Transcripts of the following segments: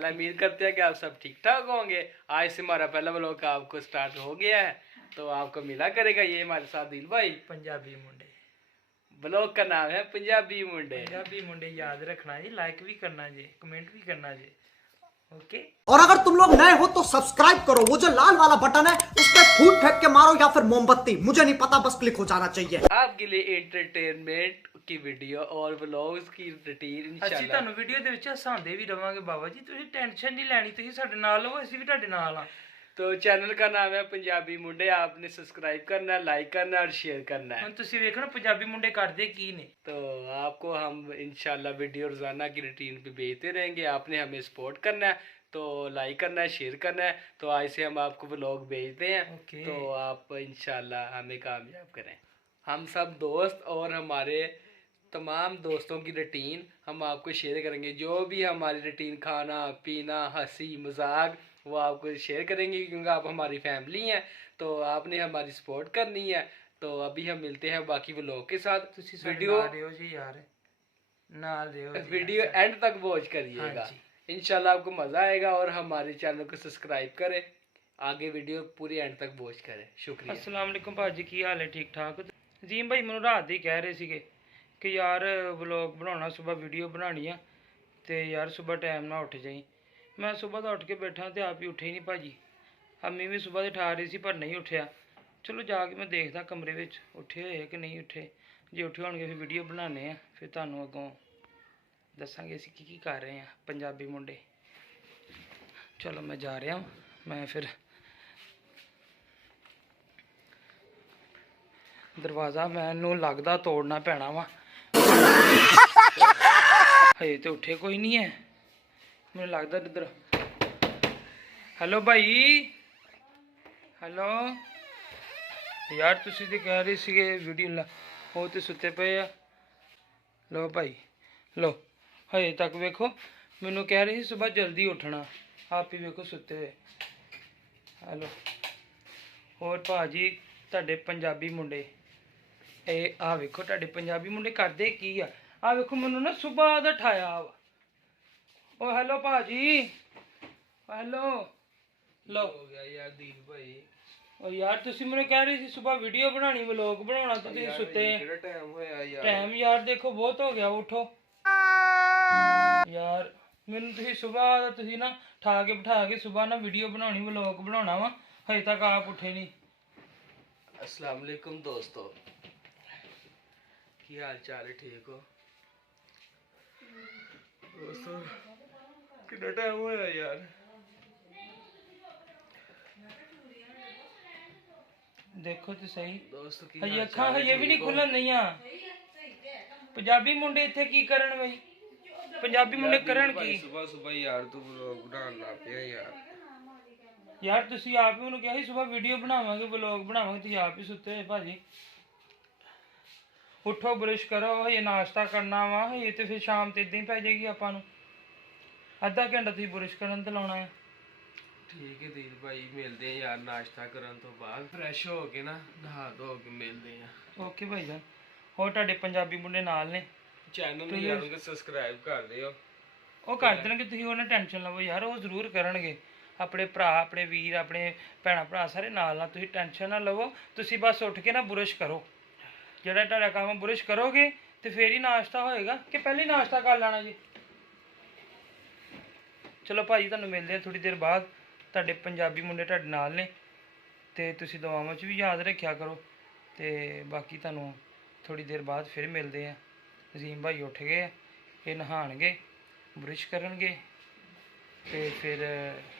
हाल है। उम्मीद करते हैं कि आप सब ठीक ठाक होंगे। आज से हमारा पहला व्लॉग आपको स्टार्ट हो गया है, तो आपको मिला करेगा ये हमारे साथ दिल भाई। पंजाबी मुंडे व्लॉग का नाम है पंजाबी मुंडे। पंजाबी मुंडे याद रखना जी, लाइक भी करना जी, कमेंट भी करना जी। ओके। और अगर तुम लोग नए हो तो सब्सक्राइब करो, वो जो लाल वाला बटन है उस पर फूट फेंक के मारो या फिर मोमबत्ती, मुझे नहीं पता, बस क्लिक हो जाना चाहिए। आपके लिए एंटरटेनमेंट की वीडियो और व्लॉग्स की रूटीन ਅਸੀਂ इंशाल्लाह। ਤੁਹਾਨੂੰ ਵੀਡੀਓ ਦੇ ਵਿੱਚ ਹਸਾਉਂਦੇ ਵੀ ਰਵਾਂਗੇ ਬਾਬਾ ਜੀ, ਤੁਸੀਂ ਟੈਨਸ਼ਨ ਨਹੀਂ ਲੈਣੀ, ਤੁਸੀਂ ਸਾਡੇ ਨਾਲ ਹੋ, ਅਸੀਂ ਵੀ ਤੁਹਾਡੇ ਨਾਲ ਆ। तो चैनल का नाम है पंजाबी मुंडे। आपने सब्सक्राइब करना है, लाइक करना है और शेयर करना है। ਹੁਣ ਤੁਸੀਂ ਵੇਖਣਾ ਪੰਜਾਬੀ ਮੁੰਡੇ ਕਰਦੇ ਕੀ ਨੇ। तो आपको हम इंशाल्लाह वीडियो रोजाना की रूटीन पे भेजते रहेंगे। आपने हमें सपोर्ट करना है, तो लाइक करना है, शेयर करना है। तो आज से हम आपको व्लॉग भेजते हैं, ओके। तो आप इंशाल्लाह हमें कामयाब करें। हम सब दोस्त और हमारे तमाम दोस्तों की रूटीन हम आपको शेयर करेंगे। जो भी हमारी रूटीन, खाना पीना, हंसी मजाक, वो आपको शेयर करेंगे, क्योंकि आप हमारी फैमिली हैं। तो आपने हमारी सपोर्ट करनी है। तो अभी हम मिलते हैं बाकी व्लॉग के साथ। ਤੁਸੀਂ ਸਾਡੇ वीडियो ਨਾਲ ਰਹੋ ਜੀ यार, ਨਾਲ ਰਹੋ जी। वीडियो एंड तक वॉच करिएगा, हाँ जी। इंशाल्लाह आपको मज़ा आएगा। और हमारे चैनल को सब्सक्राइब करें, आगे वीडियो पूरी एंड तक वॉच करें। शुक्रिया। अस्सलाम वालेकुम भाजी, ਕੀ ਹਾਲ ਹੈ? ਠੀਕ ਠਾਕ। ਅਜ਼ੀਮ ਭਾਈ ਮੈਨੂੰ ਰਾਤ ਦੇ ਕਹਿ ਰਹੇ ਸੀਗੇ ਕਿ ਯਾਰ ਵਲੌਗ ਬਣਾਉਣਾ, ਸਵੇਰ ਵੀਡੀਓ ਬਣਾਉਣੀ ਆ, ਤੇ ਯਾਰ ਸਵੇਰ ਟਾਈਮ ਨਾਲ ਉੱਠ ਜਾਈ। ਮੈਂ ਸਵੇਰ ਦਾ ਉੱਠ ਕੇ ਬੈਠਾ ਤੇ ਆਪ ਹੀ ਉੱਠੇ ਹੀ ਨਹੀਂ ਭਾਜੀ। ਅੰਮੀ ਵੀ ਸਵੇਰ ਦੇ ਠਾ ਰਹੀ ਸੀ ਪਰ ਨਹੀਂ ਉੱਠਿਆ। ਚਲੋ ਜਾ ਕੇ ਮੈਂ ਦੇਖਦਾ ਕਮਰੇ ਵਿੱਚ ਉੱਠੇ ਹੋਏ ਕਿ ਨਹੀਂ ਉੱਠੇ। ਜੇ ਉੱਠੇ ਹੋਣਗੇ ਫਿਰ ਵੀਡੀਓ ਬਣਾਉਂਦੇ ਆ, ਫਿਰ ਤੁਹਾਨੂੰ ਅੱਗੋਂ ਦੱਸਾਂਗੇ ਅਸੀਂ ਕੀ ਕੀ ਕਰ ਰਹੇ ਆ ਪੰਜਾਬੀ ਮੁੰਡੇ। ਚਲੋ ਮੈਂ ਜਾ ਰਿਹਾ, ਮੈਂ ਫਿਰ ਦਰਵਾਜ਼ਾ ਮੈਨੂੰ ਲੱਗਦਾ ਤੋੜਨਾ ਪੈਣਾ ਵਾ। ਹਜੇ ਤੇ ਉੱਠੇ ਕੋਈ ਨਹੀਂ ਹੈ, ਮੈਨੂੰ ਲੱਗਦਾ ਇੱਧਰ। ਹੈਲੋ ਭਾਈ, ਹੈਲੋ ਯਾਰ, ਤੁਸੀਂ ਤੇ ਕਹਿ ਰਹੇ ਸੀਗੇ ਵੀਡੀਓ ਉਹ ਤੇ ਸੁੱਤੇ ਪਏ ਆ। ਲੋ ਭਾਈ ਲੋ, ਹਜੇ ਤੱਕ ਵੇਖੋ ਮੈਨੂੰ ਕਹਿ ਰਹੇ ਸੀ ਸਵੇਰ ਜਲਦੀ ਉੱਠਣਾ, ਆਪ ਹੀ ਵੇਖੋ ਸੁੱਤੇ ਹੋਏ। ਹੈਲੋ, ਹੋਰ ਭਾਜੀ ਤੁਹਾਡੇ ਪੰਜਾਬੀ ਮੁੰਡੇ, ਇਹ ਆ ਵੇਖੋ ਤੁਹਾਡੇ ਪੰਜਾਬੀ ਮੁੰਡੇ ਕਰਦੇ ਕੀ ਆ। ਆ ਵੇਖੋ ਮੈਨੂੰ ਨਾ ਸਵੇਰ ਦਾ ਠਾਇਆ ਵਾ। ਓ ਹੈਲੋ ਭਾਜੀ, ਹੈਲੋ। ਲੋ हो गया यार दिल भाई। ਓ ਯਾਰ ਤੁਸੀਂ ਮੈਨੂੰ ਕਹਿ ਰਹੇ ਸੀ ਸਵੇਰ ਵੀਡੀਓ ਬਣਾਣੀ, ਵਲੌਗ ਬਣਾਉਣਾ, ਤੇ ਤੁਸੀਂ ਸੁੱਤੇ। कितना टाइम होया यार? ਟਾਈਮ ਯਾਰ ਦੇਖੋ ਬਹੁਤ ਹੋ ਗਿਆ, ਉਠੋ ਯਾਰ। ਮੈਨੂੰ ਤੁਸੀਂ ਸਵੇਰ ਦਾ ਤੁਸੀਂ ਨਾ ਠਾ ਕੇ ਬਿਠਾ ਕੇ ਸਵੇਰ ਨਾ ਵੀਡੀਓ ਬਣਾਉਣੀ, ਵਲੌਗ ਬਣਾਉਣਾ ਵਾ, ਹਜੇ ਤੱਕ ਆਪ ਉੱਠੇ ਨਹੀਂ। अस्सलाम वालेकुम दोस्तों, की हाल चाल है? ठीक हो दोस्तों? कितना टाइम होया यार? ਦੇਖੋ ਤੇ ਸਹੀ, दोस्तों की ਹਜੇ हाल ਅੱਖਾਂ चाल है? ਹਜੇ ਵੀ ਨਹੀਂ ठीक हो? ਖੁੱਲਣ ਦਈਆਂ। ਪੰਜਾਬੀ ਮੁੰਡੇ ਇੱਥੇ ਕੀ ਕਰਨ ਬਈ? ਪੰਜਾਬੀ ਮੁੰਡੇ ਕਰਨ ਕੀ? सुबह सुबह यार तू व्लॉग बनाने लग पिया यार। ਯਾਰ ਤੁਸੀਂ ਆਪ ਹੀ ਉਹਨੂੰ ਕਿਹਾ ਸੀ ਸਵੇਰ ਵੀਡੀਓ ਬਣਾਵਾਂਗੇ, ਵਲੌਗ ਬਣਾਵਾਂਗੇ, ਤੁਸੀਂ ਆਪ ਹੀ ਸੁੱਤੇ ਹੋਏ ਭਾਜੀ। ਉੱਠੋ, ਬੁਰਸ਼ ਕਰੋ, ਹਜੇ ਨਾਸ਼ਤਾ ਕਰਨਾ ਵਾ, ਹਜੇ ਤੇ ਫਿਰ ਸ਼ਾਮ ਤੇ ਇਦਾਂ ਹੀ ਪੈ ਜਾਏਗੀ ਆਪਾਂ ਨੂੰ। ਅੱਧਾ ਘੰਟਾ ਤੁਸੀਂ ਬੁਰਸ਼ ਕਰਨ ਤੇ ਲਾਉਣਾ ਹੈ। ठीक है दिल भाई, मिलते हैं यार नाश्ता करने तो बाद, फ्रेश हो के ना नहा धो के मिलते हैं। ਓਕੇ ਭਾਈ ਜਾਨ। ਹੋਰ ਤੁਹਾਡੇ ਪੰਜਾਬੀ ਮੁੰਡੇ ਨਾਲ ਨੇ, चैनल में यार उनको सब्सक्राइब कर दियो। ਉਹ ਕਰ ਦੇਣਗੇ, ਤੁਸੀਂ ਉਹਨਾਂ ਟੈਨਸ਼ਨ ਲਵੋ ਯਾਰ, ਉਹ ਜ਼ਰੂਰ ਕਰਨਗੇ। ਆਪਣੇ ਭਰਾ, ਆਪਣੇ ਵੀਰ, ਆਪਣੇ ਭੈਣਾਂ ਭਰਾ ਸਾਰੇ ਨਾਲ ਨਾਲ, ਤੁਸੀਂ ਟੈਨਸ਼ਨ ਨਾ ਲਵੋ। ਤੁਸੀਂ ਬਸ ਉੱਠ ਕੇ ਨਾ ਬੁਰਸ਼ ਕਰੋ, ਜਿਹੜਾ ਤੁਹਾਡਾ ਕੰਮ ਬੁਰਸ਼ ਕਰੋਗੇ ਤੇ ਫੇਰ ਹੀ ਨਾਸ਼ਤਾ ਹੋਏਗਾ, ਕਿ ਪਹਿਲੇ ਹੀ ਨਾਸ਼ਤਾ ਕਰ ਲੈਣਾ ਜੀ। ਚਲੋ ਭਾਜੀ ਤੁਹਾਨੂੰ ਮਿਲਦੇ ਆ ਥੋੜੀ ਦੇਰ ਬਾਅਦ। ਤੁਹਾਡੇ ਪੰਜਾਬੀ ਮੁੰਡੇ ਤੁਹਾਡੇ ਨਾਲ ਨੇ, ਤੇ ਤੁਸੀਂ ਦੁਆਵਾਂ 'ਚ ਵੀ ਯਾਦ ਰੱਖਿਆ ਕਰੋ। ਤੇ ਬਾਕੀ ਤੁਹਾਨੂੰ ਥੋੜੀ ਦੇਰ ਬਾਅਦ ਫਿਰ ਮਿਲਦੇ ਆ। ਅਜ਼ੀਮ ਭਾਈ ਉੱਠ ਗਏ ਆ, ਇਹ ਨਹਾਣਗੇ, ਬੁਰਸ਼ ਕਰਨਗੇ, ਤੇ ਫਿਰ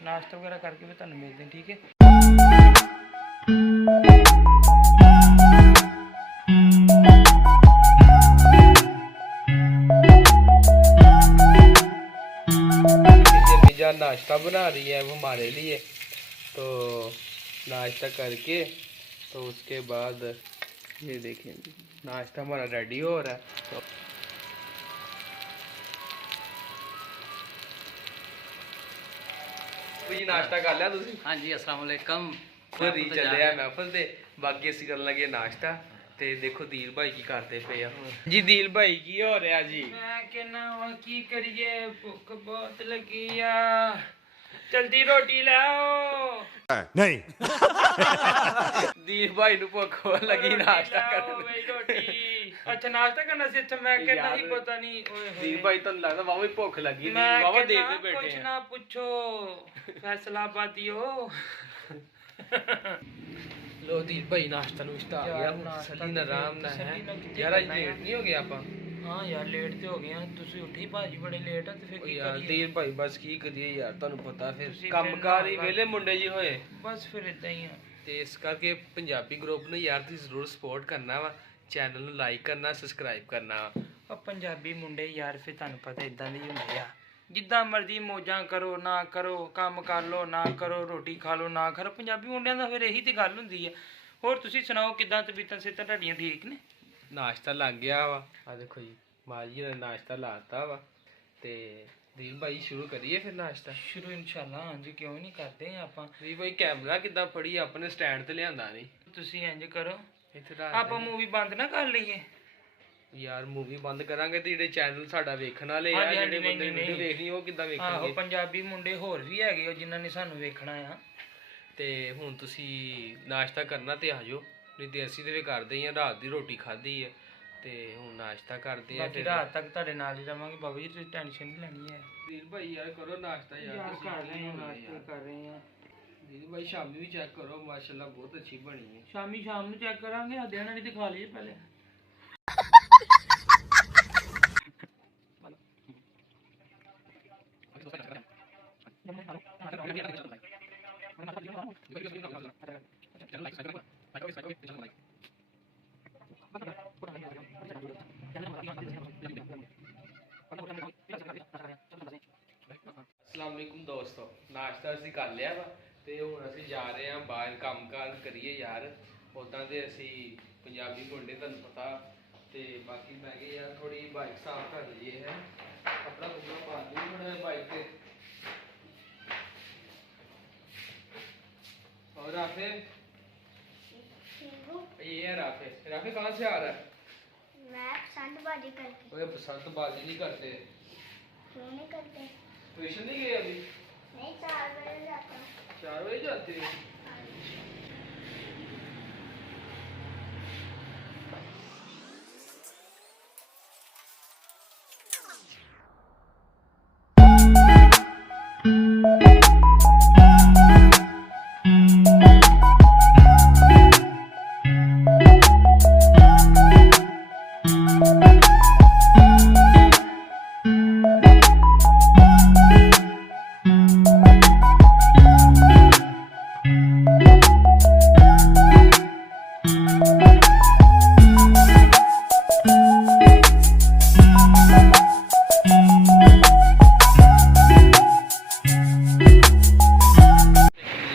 ਨਾਸ਼ਤਾ ਵਗੈਰਾ ਕਰਕੇ ਫਿਰ ਤੁਹਾਨੂੰ ਮਿਲਦੇ ਹਾਂ, ਠੀਕ ਹੈ। जान नाश्ता बना रही है वो हमारे लिए, तो नाश्ता करके तो उसके बाद ये देखें नाश्ता हमारा रेडी हो रहा है। तो जी नाश्ता कर लिया तुसी? हाँ जी, अस्सलाम वालेकुम। खुद ही चले आ महफिल दे, बाकी असी करन लगे नाश्ता। ਤੇ ਦੇਖੋ ਦੀਲ ਭਾਈ ਕੀ ਕਰਦੇ ਪਏ ਆ ਜੀ ਦਿਲ ਭਾਈ ਕੀ ਹੋ ਰਿਹਾ ਜੀ? ਮੈਂ ਕਹਿੰਦਾ ਵਾ ਕੀ ਕਰੀਏ, ਭੁੱਖ ਬਹੁਤ ਲੱਗੀ ਆ, ਜਲਦੀ ਰੋਟੀ ਲੈ ਆਓ। ਨਹੀਂ ਦੀਲ ਭਾਈ ਨੂੰ ਭੁੱਖ ਲੱਗੀ ਨਾਸ਼ਤਾ ਕਰਨ ਬਈ ਰੋਟੀ। ਅੱਛਾ ਨਾਸ਼ਤਾ ਕਰਨਾ ਸੀ। ਅੱਛਾ ਮੈਂ ਕਹਿੰਦਾ ਹੀ ਪਤਾ ਨਹੀਂ। ਓਏ ਦੀਲ ਭਾਈ ਤੁਹਾਨੂੰ ਲੱਗਦਾ ਵਾਵਾ ਭੁੱਖ ਲੱਗੀ ਮੈਂ ਵਾਵਾ ਦੇਖ ਕਹਿੰਦਾ ਕੇ ਕੁਛ ਬੈਠੇ ਆ ਨਾ ਪੁੱਛੋ, ਫੈਸਲਾਬਾਦੀਓ। ਲੋ ਦੀਲ ਭਾਈ ਨਾਸ਼ਤਾ ਨੂੰ ਆ ਗਿਆ ਹੁਣ ਸਲੀ ਨਾ ਆਰਾਮ ਨਾ ਹੈ ਯਾਰ ਅੱਜ ਲੇਟ ਨਹੀਂ ਹੋ ਗਿਆ ਆਪਾਂ। ਹਾਂ ਯਾਰ ਲੇਟ ਤੇ ਹੋ ਗਏ ਆ, ਤੁਸੀਂ ਉੱਠੀ ਭਾਜੀ ਬੜੇ ਲੇਟ ਆ ਤੇ ਫਿਰ ਕੀ ਯਾਰ ਕਰੀਏ? ਦੀਲ ਭਾਈ ਬਸ ਕੀ ਕਰੀਏ ਯਾਰ, ਤੁਹਾਨੂੰ ਪਤਾ ਫਿਰ ਤੁਸੀਂ ਕੰਮਕਾਰ ਹੀ ਫਿਰ ਵੇਲੇ ਮੁੰਡੇ ਜੀ ਹੋਏ ਬਸ ਫਿਰ ਇਦਾਂ ਹੀ ਆ। ਤੇ ਇਸ ਕਰਕੇ ਪੰਜਾਬੀ ਗਰੁੱਪ ਨੂੰ ਯਾਰ ਤੁਸੀਂ ਜ਼ਰੂਰ ਸਪੋਰਟ ਕਰਨਾ ਵਾ, ਚੈਨਲ ਨੂੰ ਲਾਈਕ ਕਰਨਾ, ਸਬਸਕ੍ਰਾਈਬ ਕਰਨਾ। ਉਹ ਪੰਜਾਬੀ ਮੁੰਡੇ ਯਾਰ ਫਿਰ ਤੁਹਾਨੂੰ ਪਤਾ ਇਦਾਂ ਦੇ ਹੀ ਹੁੰਦੇ ਆ, ਜਿੱਦਾਂ ਮਰਜ਼ੀ ਮੌਜਾਂ ਕਰੋ ਨਾ ਕਰੋ, ਕੰਮ ਕਰ ਲਓ ਨਾ ਕਰੋ, ਰੋਟੀ ਖਾ ਲਓ ਨਾ ਖਾਓ। ਪੰਜਾਬੀ ਮੁੰਡਿਆਂ ਦਾ ਫਿਰ ਇਹੀ ਤੇ ਗੱਲ ਹੁੰਦੀ ਆ। ਹੋਰ ਤੁਸੀਂ ਸੁਣਾਓ ਕਿੱਦਾਂ ਤਬੀਅਤਾਂ ਸਿਹਤਾਂ ਤੁਹਾਡੀਆਂ ਠੀਕ ਨੇ? ਨਾਸ਼ਤਾ ਲੱਗ ਗਿਆ ਵਾ, ਆ ਦੇਖੋ ਜੀ ਮਾਜੀ ਨੇ ਨਾਸ਼ਤਾ ਲਾਤਾ ਵਾ। ਤੇ ਦੀਪ ਭਾਈ ਸ਼ੁਰੂ ਕਰੀਏ ਫਿਰ ਨਾਸ਼ਤਾ? ਸ਼ੁਰੂ ਇਨਸ਼ਾਅੱਲਾ। ਹਾਂਜੀ ਕਿਉਂ ਨਹੀਂ ਕਰਦੇ ਆਪਾਂ। ਦੀਪ ਭਾਈ ਕੈਮਰਾ ਕਿੱਦਾਂ ਫੜੀ, ਆਪਣੇ ਸਟੈਂਡ ਤੇ ਲਿਆਂਦਾ ਨਹੀਂ। ਤੁਸੀਂ ਇੰਜ ਕਰੋ, ਇੱਥੇ ਰੱਖ ਆਪਾਂ ਮੂਵੀ ਬੰਦ ਨਾ ਕਰ ਲਈਏ। ਯਾਰ ਮੂਵੀ ਬੰਦ ਕਰਾਂਗੇ ਤੇ ਜਿਹੜੇ ਚੈਨਲ ਸਾਡਾ ਵੇਖਣ ਵਾਲੇ ਆ, ਹਾਂਜੀ, ਜਿਹੜੇ ਨਹੀਂ, ਬੰਦੇ ਨਹੀਂ, ਵੀਡੀਓ ਵੇਖਣੀ ਉਹ ਕਿੱਦਾਂ ਆਹੋ ਵੇਖਣਗੇ? ਪੰਜਾਬੀ ਮੁੰਡੇ ਹੋਰ ਵੀ ਹੈਗੇ ਉਹ ਜਿਨ੍ਹਾਂ ਨੇ ਸਾਨੂੰ ਵੇਖਣਾ ਆ। ਤੇ ਹੁਣ ਤੁਸੀਂ ਨਾਸ਼ਤਾ ਕਰਨਾ ਤੇ ਆ ਜਾਓ, ਨਹੀਂ ਤੇ ਅਸੀਂ ਤੇ ਵੀ ਕਰਦੇ ਹੀ ਆ, ਰਾਤ ਦੀ ਰੋਟੀ ਖਾਧੀ ਹੈ ਤੇ ਹੁਣ ਨਾਸ਼ਤਾ ਕਰਦੇ ਆ। ਬਾਕੀ ਰਾਤ ਤੱਕ ਤੁਹਾਡੇ ਨਾਲ ਹੀ ਰਵਾਂਗੇ ਬਾਬਾ ਜੀ, ਤੁਸੀਂ ਟੈਨਸ਼ਨ ਨਹੀਂ ਲੈਣੀ ਹੈ। ਦੀਪ ਭਾਈ ਯਾਰ ਕਰੋ ਨਾਸ਼ਤਾ ਯਾਰ, ਤੁਸੀਂ ਕਰ ਰਹੇ ਹਾਂ ਨਾਸ਼ਤਾ ਕਰ ਰਹੇ ਹਾਂ। ਦੀਪ ਭਾਈ ਸ਼ਾਮੀ ਵੀ ਚੈੱਕ ਕਰੋ, ਮਾਸ਼ਾਅੱਲਾ ਬਹੁਤ ਅੱਛੀ ਬਣੀ ਹੈ। ਸ਼ਾਮ ਨੂੰ ਚੈੱਕ ਕਰਾਂਗੇ, ਆਧਿਆਂ ਨਾਲ ਹੀ ਦਿਖਾ ਲਈਏ ਪਹਿਲੇ। अस्सलाम वालेकुम दोस्तों, नाश्ता ਅਸੀਂ ਕਰ ਲਿਆ ਵਾ ਤੇ ਹੁਣ ਅਸੀਂ ਜਾ ਰਹੇ ਹਾਂ ਬਾਹਰ ਕੰਮਕਾਰ ਕਰੀਏ ਯਾਰ। ਉਦਾਂ ਤੇ ਅਸੀਂ ਪੰਜਾਬੀ ਮੁੰਡੇ ਤੁਹਾਨੂੰ ਪਤਾ, ਤੇ ਬਾਕੀ ਮੈਂ ਕਿਹਾ ਯਾਰ ਥੋੜੀ ਬਾਈਕ ਸਾਫ਼ ਕਰ ਲਈਏ ਹੈ, ਕੱਪੜਾ ਕੁਪੜਾ ਪਾ ਲਈਏ ਹੁਣ बाइक पे। और राफे, ये है राफे। राफे कहाँ से आ रहा है? मैं पसंदबाजी करके। ओए पसंदबाजी नहीं करते, क्यों नहीं करते? ट्यूशन नहीं गए अभी? नहीं 4 बजे जाता हूँ। 4 बजे जाते हो?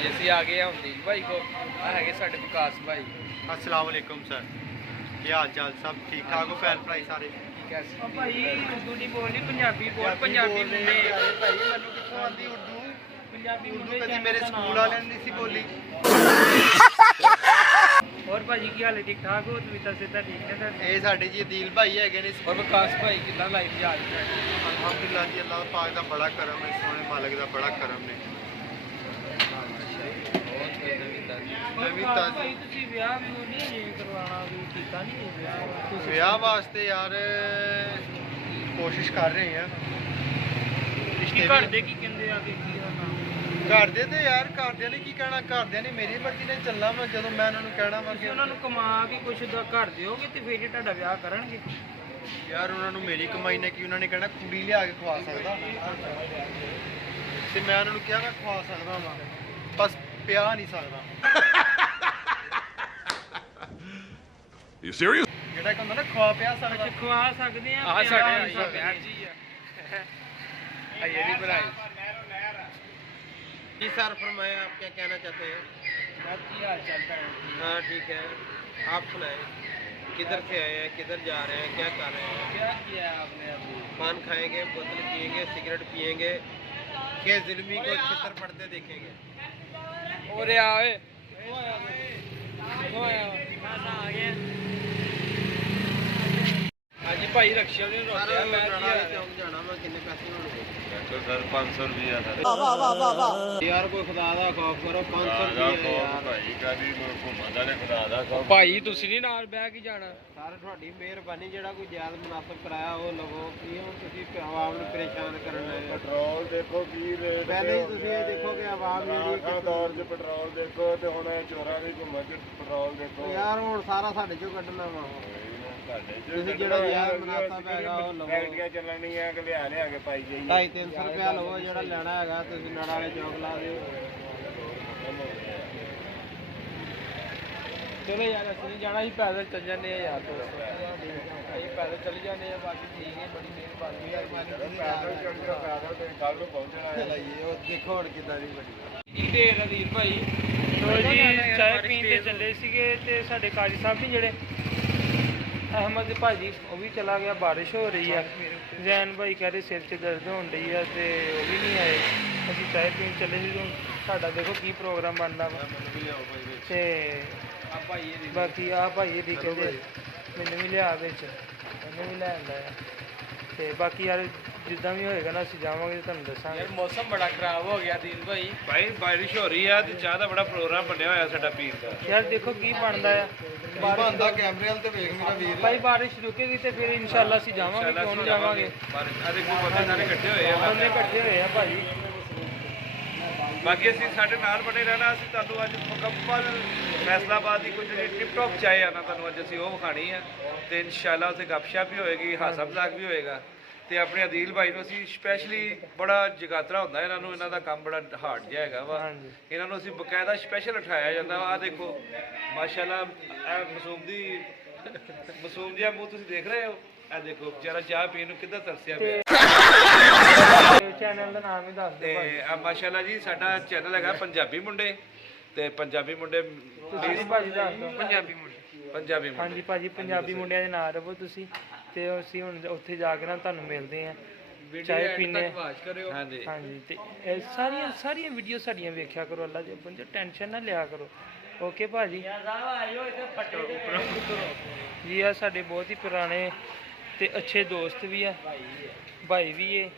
ਅਸੀਂ ਆ ਗਏ ਹਾਂ ਦੀਪ ਭਾਈ ਕੋ, ਆ ਹੈਗੇ ਸਾਡੇ ਵਿਕਾਸ ਭਾਈ। अस्सलाम वालेकुम सर, क्या हाल चाल? सब ठीक ठाक हो भैन भाई सारे? कैसे ਉਹ ਭਾਈ ਉਰਦੂ ਨਹੀਂ ਬੋਲਣੀ, ਪੰਜਾਬੀ ਬੋਲ। ਪੰਜਾਬੀ ਮੁੰਡੇ, ਭਾਈ ਮੈਨੂੰ ਕਿੱਥੋਂ ਆਉਂਦੀ ਉਰਦੂ? ਪੰਜਾਬੀ ਉਰਦੂ ਮੁੰਡੇ ਕਦੀ ਮੇਰੇ ਸਕੂਲ ਵਾਲਿਆਂ ਨੇ ਨਹੀਂ ਸੀ ਬੋਲੀ। ਹੋਰ ਭਾਜੀ ਕੀ ਹਾਲ ਹੈ? ਠੀਕ ਠਾਕ ਹੋ? ਤਬੀਅਤਾਂ ਸਿਹਤਾਂ ਠੀਕ ਨੇ ਤੁਹਾਡੀ? ਇਹ ਸਾਡੇ ਜੀ ਅਦੀਲ ਭਾਈ ਹੈਗੇ ਨੇ। और विकास भाई कितना लाइफ जा रही है? ਅਲਹਮਦੁਲਿਲਾ ਜੀ, ਅੱਲਾਹ ਪਾਕ ਦਾ ਬੜਾ ਕਰਮ ਹੈ, ਸੋਹਣੇ ਮਾਲਕ ਦਾ ਬੜਾ ਕਰਮ ਨੇ। बहुत ਨਵੀਂ ਭਾਈ ਤਾਜ਼ੀ ਤੁਸੀਂ ਵਿਆਹ ਵੀ ਨਹੀਂ ਜੇ ਕਰਵਾਉਣਾ, ਵੀ ਕੀਤਾ ਨਹੀਂ ਵਿਆਹ? ਤੁਸੀਂ ਵਿਆਹ ਵਾਸਤੇ ਯਾਰ ਕੋਸ਼ਿਸ਼ ਕਰ ਰਹੇ ਆ। ਕੀ ਕਰਦੇ ਕੀ ਕਹਿੰਦੇ ਆ ਕਿ ਕੀ ਹੋਣਾ? ਘਰਦੇ ਤੇ ਯਾਰ ਘਰਦਿਆਂ ਨੇ ਕੀ ਕਹਿਣਾ, ਘਰਦਿਆਂ ਨੇ ਮੇਰੀ ਮਰਜ਼ੀ ਨਾਲ ਚੱਲਣਾ ਵਾ। ਜਦੋਂ ਮੈਂ ਉਹਨਾਂ ਨੂੰ ਕਹਿਣਾ ਵਾ ਤੁਸੀਂ ਕਿ ਉਹਨਾਂ ਨੂੰ ਕਮਾ ਕੇ ਕੁਛ ਦਾ ਘਰ ਦਿਓਗੇ ਤੇ ਫਿਰ ਹੀ ਤੁਹਾਡਾ ਵਿਆਹ ਕਰਨਗੇ। ਯਾਰ ਉਹਨਾਂ ਨੂੰ ਮੇਰੀ ਕਮਾਈ ਨੇ ਕੀ, ਉਹਨਾਂ ਨੇ ਕਹਿਣਾ ਕੁੜੀ ਲਿਆ ਕੇ ਖਵਾ ਸਕਦਾ, ਤੇ ਮੈਂ ਉਹਨਾਂ ਨੂੰ ਕਿਹਾ ਮੈਂ ਖਵਾ ਸਕਦਾ ਵਾਂ, ਬਸ ਪਿਆ ਨਹੀਂ ਸਕਦਾ। You serious? ਜਿਹੜਾ ਕਿ ਹੁੰਦਾ ਨਾ ਖਵਾ ਪਿਆ ਸਕਦਾ। ਅੱਛਾ ਖਵਾ ਸਕਦੇ ਆ, आ ਪਿਆਰ साढ़े ਨਹੀਂ ਸਕਦੇ। प्यार जी है ये नहीं बनाई। जी सर फरमाए, आप क्या कहना चाहते हैं? बात की हाल चलता है? हाँ ठीक है, आप सुनाएं, किधर से आए हैं, किधर जा रहे हैं, क्या कर रहे हैं? क्या किया है आपने अभी? पान खाएंगे, बोतल पिएंगे, सिगरेट पिएंगे, के जुल्मी को छितर पड़ते देखेंगे? और आए वो आया ਭਾਈ ਰਕਸ਼ਾ ਦੇ ਰੋਕਿਆ ਮੈਂ ਚੌਂਕ ਜਾਣਾ ਮੈਂ ਕਿੰਨੇ ਪੈਸੇ ਹੋਣਗੇ ਸਰ 500 ਰੁਪਿਆ ਸਰ ਯਾਰ ਕੋਈ ਖੁਦਾ ਦਾ ਖੌਫ ਕਰੋ 500 ਰੁਪਏ ਯਾਰ ਭਾਈ ਕਾਦੀ ਘੁੰਮਦਾ ਨੇ ਖੁਦਾ ਦਾ ਭਾਈ ਤੁਸੀਂ ਨਹੀਂ ਨਾਲ ਬਹਿ ਕੇ ਜਾਣਾ ਸਰ ਤੁਹਾਡੀ ਮਿਹਰਬਾਨੀ ਜਿਹੜਾ ਕੋਈ ਜਾਇਜ਼ ਮੁਨਾਸਬ ਕਰਾਇਆ ਉਹ ਲਵੋ ਕੀ ਹੁਣ ਤੁਸੀਂ ਆਵਾਮ ਨੂੰ ਪਰੇਸ਼ਾਨ ਕਰਨ ਲੱਗੇ ਪੈਟਰੋਲ ਦੇਖੋ ਕੀ ਰੇਟ ਪਹਿਲੇ ਹੀ ਤੁਸੀਂ ਇਹ ਦੇਖੋ ਕਿ ਆਵਾਮ ਜਿਹੜੀ ਆਹ ਦੌਰ 'ਚ ਪੈਟਰੋਲ ਦੇਖੋ ਤੇ ਹੁਣ ਇਹ ਚੋਰਾਂ ਦੀ ਘੁੰਮਣ 'ਚ ਪੈਟਰੋਲ ਦੇਖੋ ਯਾਰ ਹੁਣ ਸਾਰਾ ਸਾਡੇ ਚੋਂ ਕੱਢਣਾ ਵਾ ਤੁਸੀਂ ਜਿਹੜਾ ਜਾਇਜ਼ ਮੁਨਾਸਬ ਹੈਗਾ ਉਹ ਲਵੋ ਫੈਕਟਰੀਆਂ ਚੱਲਣੀਆਂ ਕਿ ਲਿਆ ਕੇ ਪਾਈ ਜਾਈਏ 250-300 ਰੁਪਇਆ ਲਵੋ ਜਿਹੜਾ ਲੈਣਾ ਹੈਗਾ ਤੁਸੀਂ ਨੜ ਵਾਲੇ ਚੌਕ ਲਾ ਦਿਓ ਚਲੋ ਯਾਰ ਅਸੀਂ ਨਹੀਂ ਜਾਣਾ, ਅਸੀਂ ਪੈਦਲ ਚੱਲ ਜਾਂਦੇ ਆ ਯਾਰ ਦੋਸਤ, ਅਸੀਂ ਪੈਦਲ ਚੱਲ ਜਾਂਦੇ ਆ। ਬਾਕੀ ਠੀਕ ਹੈ, ਬੜੀ ਮਿਹਰਬਾਨੀ ਹੈ। ਪੈਦਲ ਚੱਲ ਜਾਓ, ਪੈਦਲ ਤੇ ਕੱਲ ਨੂੰ ਪਹੁੰਚਣਾ ਹੈ। ਉਹ ਦੇਖੋ ਹੁਣ ਕਿੱਦਾਂ ਦੀ ਬਣੀ ਕੀ ਦੇ ਰਦੀਪ ਭਾਈ ਲੋ ਜੀ ਚਾਹ ਪੀਣ ਤੇ ਚੱਲੇ ਸੀਗੇ ਤੇ ਸਾਡੇ ਕਾਜੀ ਸਾਹਿਬ ਨੇ ਜਿਹੜੇ ਅਹਿਮਦ ਭਾਜੀ ਉਹ ਵੀ ਚਲਾ ਗਿਆ, ਬਾਰਿਸ਼ ਹੋ ਰਹੀ ਆ। ਜ਼ੈਨ ਭਾਈ ਕਹਿ ਰਹੇ ਸਿਰ 'ਚ ਦਰਦ ਹੋਣ ਡਈ ਆ ਤੇ ਉਹ ਵੀ ਨਹੀਂ ਆਏ। ਅਸੀਂ ਚਾਹ ਪੀਣ ਚੱਲੇ ਸੀ, ਹੁਣ ਸਾਡਾ ਦੇਖੋ ਕੀ ਪ੍ਰੋਗਰਾਮ ਬਣਦਾ ਵਾ। ਤੇ ਬਾਕੀ ਆ ਭਾਈ ਵੀ ਕਹਿੰਦੇ ਮੈਨੂੰ ਵੀ ਲਿਆ ਵਿੱਚ, ਇਹਨੂੰ ਵੀ ਲੈ ਆਂਦਾ ਆ। ਤੇ ਬਾਕੀ ਯਾਰ ਜਿੱਦਾਂ ਵੀ ਹੋਏਗਾ ਨਾ ਅਸੀਂ ਜਾਵਾਂਗੇ ਤੁਹਾਨੂੰ ਦੱਸਾਂਗੇ। ਯਾਰ ਮੌਸਮ ਬੜਾ ਖਰਾਬ ਹੋ ਗਿਆ ਦੀਨ ਭਾਈ, ਬਾਰਿਸ਼ ਹੋ ਰਹੀ ਆ ਤੇ ਚਾਹ ਦਾ ਬੜਾ ਪ੍ਰੋਗਰਾਮ ਬਣਿਆ ਹੋਇਆ ਸਾਡਾ ਪੀਰ ਦਾ। ਯਾਰ ਦੇਖੋ ਕੀ ਬਣਦਾ ਆ। ਬੰਦਾ ਕੈਮਰੇ ਵਾਲ ਤੇ ਵੇਖ ਮੇਰਾ ਵੀਰ ਭਾਈ ਬਾਰਿਸ਼ ਰੁਕੇਗੀ ਤੇ ਫਿਰ ਇਨਸ਼ਾਅੱਲਾ ਅਸੀਂ ਜਾਵਾਂਗੇ, ਕਿਉਂ ਨਹੀਂ ਜਾਵਾਂਗੇ। ਆ ਦੇਖੋ ਬੰਦੇ ਸਾਰੇ ਇਕੱਠੇ ਹੋਏ ਆ। ਬੰਦੇ ਇਕੱਠੇ ਹੋਏ ਆ ਭਾਜੀ। ਬਾਕੀ ਅਸੀਂ ਸਾਡੇ ਨਾਲ ਬਣੇ ਰਹਿਣਾ। ਅਸੀਂ ਤੁਹਾਨੂੰ ਅੱਜ ਮੁਕੰਮਲ ਫੈਸਲਾਬਾਦ ਦੀ ਕੁਝ ਜਿਹੜੀ ਟਿਪ ਟੌਪ ਚਾਏ ਆ ਨਾ ਤੁਹਾਨੂੰ ਅੱਜ ਅਸੀਂ ਉਹ ਵਿਖਾਣੀ ਆ ਤੇ ਇਨਸ਼ਾਅੱਲਾ ਉੱਥੇ ਗੱਪਸ਼ਪ ਵੀ ਹੋਏਗੀ, ਹਾਸਾ ਮਜ਼ਾਕ ਵੀ ਹੋਏਗਾ। ਤੇ ਆਪਣੇ ਅਦੀਲ ਭਾਈ ਨੂੰ ਅਸੀਂ ਸਪੈਸ਼ਲੀ ਬੜਾ ਜਗਾਤਰਾ ਹੁੰਦਾ ਇਹਨਾਂ ਨੂੰ, ਇਹਨਾਂ ਦਾ ਕੰਮ ਬੜਾ ਹਾਰਡ ਜਿਹਾ ਹੈਗਾ ਵਾ। ਇਹਨਾਂ ਨੂੰ ਅਸੀਂ ਬਕਾਇਦਾ ਸਪੈਸ਼ਲ ਉਠਾਇਆ ਜਾਂਦਾ ਵਾ। ਆਹ ਦੇਖੋ ਮਾਸ਼ਾਅੱਲਾ ਮਾਸੂਮ ਜਿਹਾ ਮੂੰਹ ਤੁਸੀਂ ਦੇਖ ਰਹੇ ਹੋ। ਆ ਦੇਖੋ ਵਿਚਾਰਾ ਚਾਹ ਪੀਣ ਨੂੰ ਕਿੱਦਾਂ ਤਰਸਿਆ ਪਿਆ। ਚੈਨਲ ਦਾ ਨਾਮ ਹੀ ਦੱਸ ਦਿਓ ਭਾਈ। ਤੇ ਆ ਮਾਸ਼ਾਅੱਲਾ ਜੀ ਸਾਡਾ ਚੈਨਲ ਹੈਗਾ ਪੰਜਾਬੀ ਮੁੰਡੇ ਤੇ ਪੰਜਾਬੀ ਮੁੰਡੇ ਤੁਸੀਂ ਭਾਜੀ ਦੱਸ ਦਿਓ। ਪੰਜਾਬੀ ਮੁੰਡੇ ਹਾਂਜੀ ਭਾਜੀ, ਪੰਜਾਬੀ ਮੁੰਡਿਆਂ ਦੇ ਨਾਲ ਰਹੋ ਤੁਸੀਂ। ਤੇ ਅਸੀਂ ਹੁਣ ਉੱਥੇ ਜਾ ਕੇ ਨਾ ਤੁਹਾਨੂੰ ਮਿਲਦੇ ਆਂ, ਚਾਹ ਪੀਣੇ। ਹਾਂਜੀ ਹਾਂਜੀ ਤੇ ਇਹ ਸਾਰੀਆਂ ਵੀਡੀਓ ਸਾਡੀਆਂ ਵੇਖਿਆ ਕਰੋ। ਅੱਲਾ ਜੀ ਬੰਦੇ ਟੈਨਸ਼ਨ ਨਾ ਲਿਆ ਕਰੋ। ਓਕੇ ਭਾਜੀ ਜੀ। ਆ ਸਾਡੇ ਬਹੁਤ ਹੀ ਪੁਰਾਣੇ ਤੇ ਅੱਛੇ ਦੋਸਤ ਵੀ ਆ, ਭਾਈ ਵੀ ਹੈ।